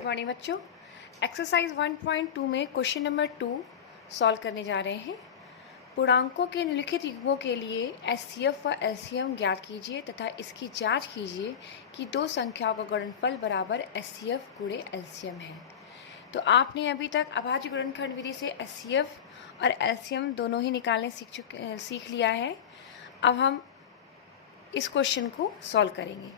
Good morning बच्चों। Exercise 1.2 में question number 2 solve करने जा रहे हैं। पूर्णांकों के निम्नलिखित युग्मों के लिए एचसीएफ व एलसीएम ज्ञात कीजिए तथा इसकी जांच कीजिए कि दो संख्याओं का गुणनफल बराबर एचसीएफ गुणे एलसीएम है। तो आपने अभी तक अभाज्य गुणनखंड विधि से एचसीएफ और एलसीएम दोनों ही निकालने सीख लिया है। अब हम इस क्वेश्चन को सॉल्व करेंगे।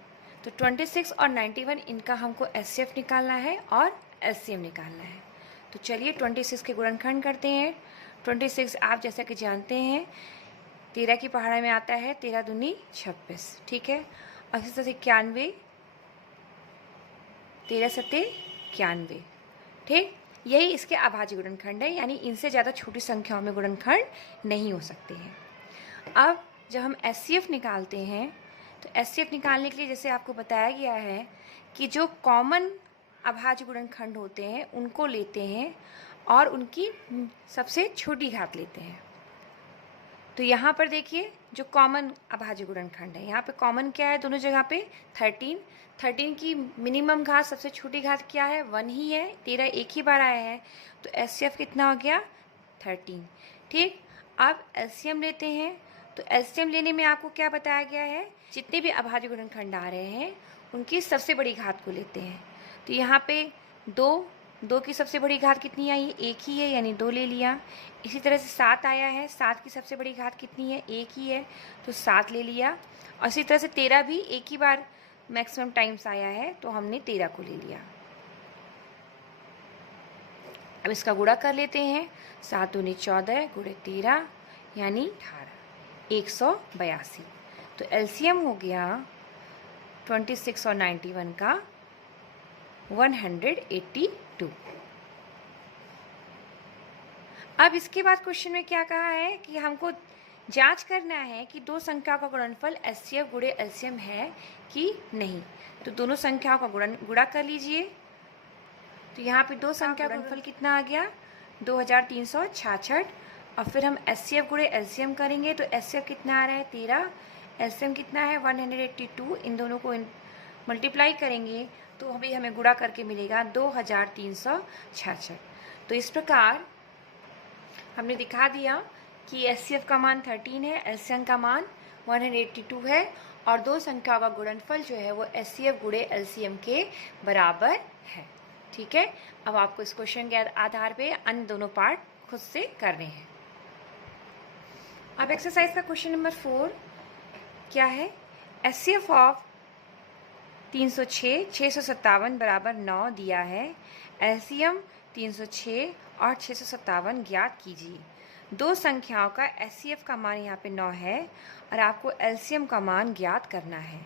तो 26 और 91 इनका हमको एचसीएफ निकालना है और एलसीएम निकालना है। तो चलिए 26 के गुणनखंड करते हैं। 26 आप जैसा कि जानते हैं 13 की पहाड़ा में आता है, 13 दूनी 26, ठीक है। और इसी तरह से 91, 13 सत्ते 91, ठीक। यही इसके अभाज्य गुणनखंड है, यानी इनसे ज़्यादा छोटी संख्याओं में गुणनखंड नहीं हो सकते हैं। अब जब हम एचसीएफ निकालते हैं तो एचसीएफ निकालने के लिए जैसे आपको बताया गया है कि जो कॉमन अभाज्य गुणनखंड होते हैं उनको लेते हैं और उनकी सबसे छोटी घात लेते हैं। तो यहाँ पर देखिए जो कॉमन अभाज्य गुणनखंड है, यहाँ पे कॉमन क्या है दोनों जगह पे 13 की मिनिमम घात सबसे छोटी घात क्या है 1 ही है। 13 एक ही बार आया है तो एचसीएफ कितना हो गया 13, ठीक। अब एलसीएम लेते हैं। तो एलसीएम लेने में आपको क्या बताया गया है, जितने भी अभाज्य गुणनखंड आ रहे हैं उनकी सबसे बड़ी घात को लेते हैं। तो यहाँ पे दो की सबसे बड़ी घात कितनी आई, एक ही है, यानी 2 ले लिया। इसी तरह से 7 आया है, 7 की सबसे बड़ी घात कितनी है, एक ही है, तो 7 ले लिया। और इसी तरह से 13 भी एक ही बार मैक्सिमम टाइम्स आया है तो हमने 13 को ले लिया। अब इसका गुणा कर लेते हैं। 7 दूनी 14 गुणे 13 यानी 18, 182। तो एलसीएम हो गया 26 और 91 का 182। अब इसके बाद क्वेश्चन में क्या कहा है कि हमको जांच करना है कि दो संख्याओं का गुणनफल एचसीएफ गुणे एलसीएम है कि नहीं। तो दोनों संख्याओं का गुणा कर लीजिए। तो यहाँ पे दो संख्या का गुणनफल कितना आ गया 2366। और फिर हम एचसीएफ गुणे एलसीएम करेंगे तो एचसीएफ कितना आ रहा है 13, एलसीएम कितना है 182। इन दोनों को मल्टीप्लाई करेंगे तो अभी हमें गुणा करके मिलेगा 2366। तो इस प्रकार हमने दिखा दिया कि एचसीएफ का मान 13 है, एलसीएम का मान 182 है और दो संख्याओं का गुणनफल जो है वो एचसीएफ गुणे एलसीएम के बराबर है, ठीक है। अब आपको इस क्वेश्चन के आधार पे अन्य दोनों पार्ट खुद से करने हैं। अब एक्सरसाइज का क्वेश्चन नंबर 4 क्या है, एचसीएफ ऑफ 306 657 बराबर 9 दिया है। एलसीएम 306 और 657 ज्ञात कीजिए। दो संख्याओं का एचसीएफ का मान यहाँ पे 9 है और आपको एलसीएम का मान ज्ञात करना है।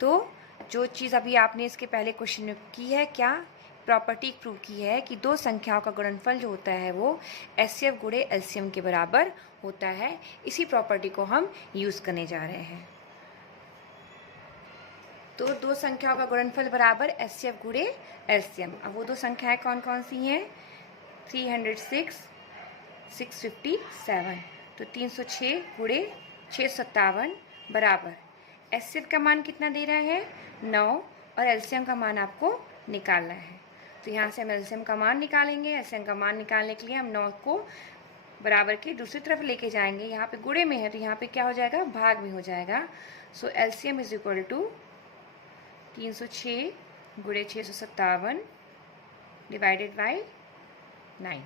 तो जो चीज़ अभी आपने इसके पहले क्वेश्चन में की है, क्या प्रॉपर्टी प्रूव की है कि दो संख्याओं का गुणनफल जो होता है वो एचसीएफ गुणे एलसीएम के बराबर होता है। इसी प्रॉपर्टी को हम यूज़ करने जा रहे हैं। तो दो संख्याओं का गुणनफल बराबर एचसीएफ गुणे एलसीएम। अब वो दो संख्याएं कौन कौन सी हैं, 306 657। तो 306 गुणे 657 बराबर एचसीएफ का मान कितना दे रहा है 9 और एलसीएम का मान आपको निकालना है। तो यहाँ से हम एलसीएम का मान निकालेंगे। एलसीएम का मान निकालने के लिए हम 9 को बराबर के दूसरी तरफ लेके जाएंगे। यहाँ पे गुणे में है तो यहाँ पे क्या हो जाएगा, भाग में हो जाएगा। सो एलसीएम इज इक्वल टू 306 गुणे 657 डिवाइडेड बाई 9।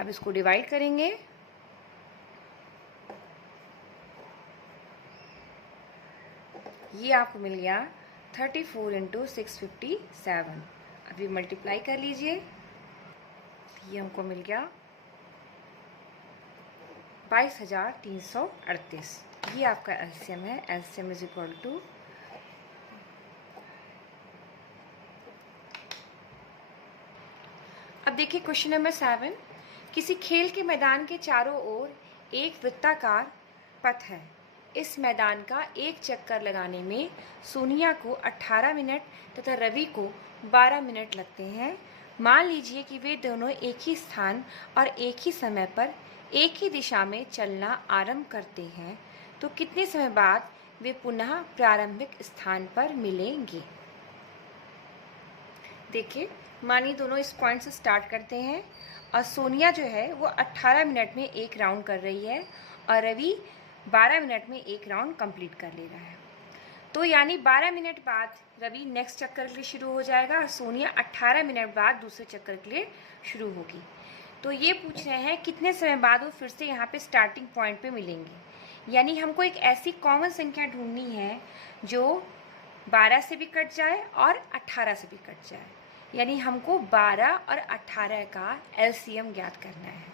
अब इसको डिवाइड करेंगे। ये आपको मिल गया 34 इंटू 657। अभी मल्टीप्लाई कर लीजिए, ये हमको मिल गया 22,338। ये आपका एलसीएम है। एलसीएम इज इक्वल टू अब देखिए क्वेश्चन नंबर 7। किसी खेल के मैदान के चारों ओर एक वृत्ताकार पथ है। इस मैदान का एक चक्कर लगाने में सोनिया को 18 मिनट तथा रवि को 12 मिनट लगते हैं। मान लीजिए कि वे दोनों एक ही स्थान और एक ही समय पर एक ही दिशा में चलना आरंभ करते हैं तो कितने समय बाद वे पुनः प्रारंभिक स्थान पर मिलेंगे। देखिए मानी दोनों इस पॉइंट से स्टार्ट करते हैं और सोनिया जो है वो 18 मिनट में एक राउंड कर रही है और रवि 12 मिनट में एक राउंड कंप्लीट कर ले रहा है। तो यानी 12 मिनट बाद रवि नेक्स्ट चक्कर के लिए शुरू हो जाएगा और सोनिया 18 मिनट बाद दूसरे चक्कर के लिए शुरू होगी। तो ये पूछ रहे हैं कितने समय बाद वो फिर से यहाँ पे स्टार्टिंग पॉइंट पे मिलेंगे। यानी हमको एक ऐसी कॉमन संख्या ढूंढनी है जो 12 से भी कट जाए और 18 से भी कट जाए। यानी हमको 12 और 18 का एलसीएम ज्ञात करना है।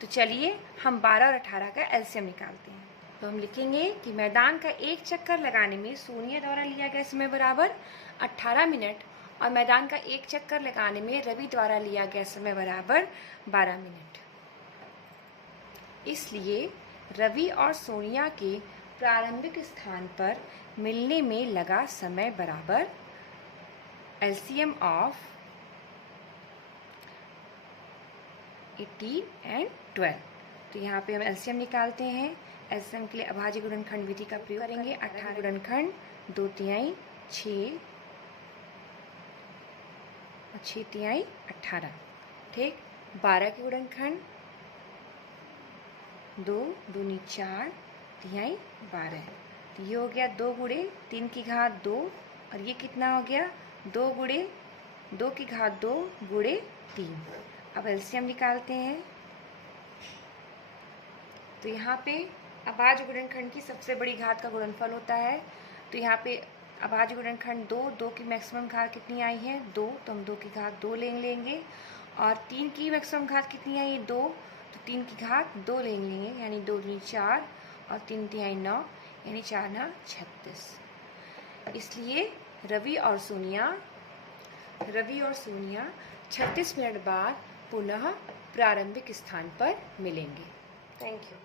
तो चलिए हम 12 और 18 का एलसीएम निकालते हैं। तो हम लिखेंगे कि मैदान का एक चक्कर लगाने में सोनिया द्वारा लिया गया समय बराबर 18 मिनट और मैदान का एक चक्कर लगाने में रवि द्वारा लिया गया समय बराबर 12 मिनट। इसलिए रवि और सोनिया के प्रारंभिक स्थान पर मिलने में लगा समय बराबर एलसीएम ऑफ 18 और 12। तो यहाँ पे हम एलसीएम निकालते हैं। एलसीएम के लिए अभाज्य गुणनखंड विधि का प्रयोग करेंगे। 18 गुणनखंड 2/3 6 और 6/3 18। ठीक। 12 के गुणनखंड 2 दूनी 4 तिहाई 12। तो ये हो गया 2 गुणे 3 की घात 2 और ये कितना हो गया 2 गुणे 2 की घात 2 गुणे 3। अब एलसीएम निकालते हैं। तो यहाँ पे अभाज्य गुणनखंड की सबसे बड़ी घात का गुणनफल होता है। तो यहाँ पे अभाज्य गुणनखंड 2 की मैक्सिमम घात कितनी आई है 2, तो हम 2 की घात 2 ले लेंगे। और 3 की मैक्सिमम घात कितनी आई 2, तो 3 की घात 2 ले लेंगे। यानी 2 दूनी 4 और 3 तिहाई 9 यानी 4 9 36। इसलिए रवि और सोनिया 36 मिनट बाद पुनः प्रारंभिक स्थान पर मिलेंगे। Thank you.